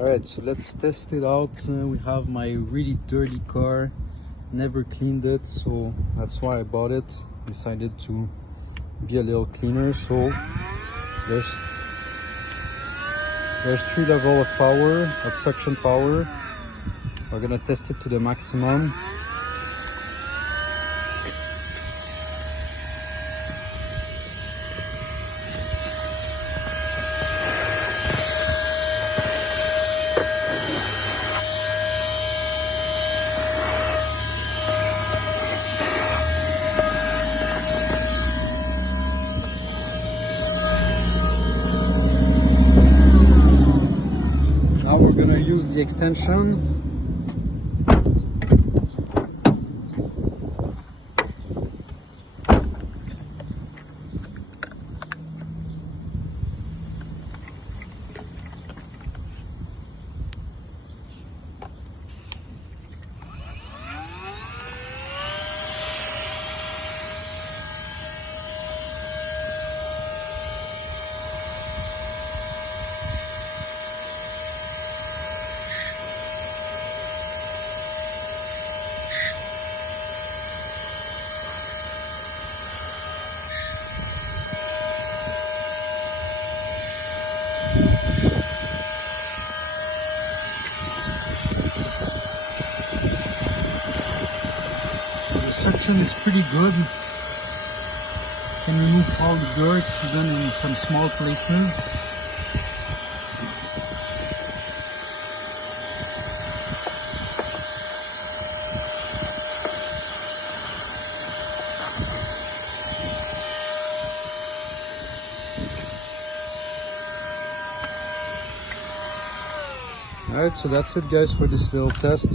Alright, so let's test it out. We have my really dirty car, never cleaned it, so that's why I bought it. Decided to be a little cleaner. So there's 3 levels of power, of suction power. We're gonna test it to the maximum. Now we're gonna use the extension. The suction is pretty good. Can remove all the dirt, even in some small places. Alright, so that's it guys for this little test.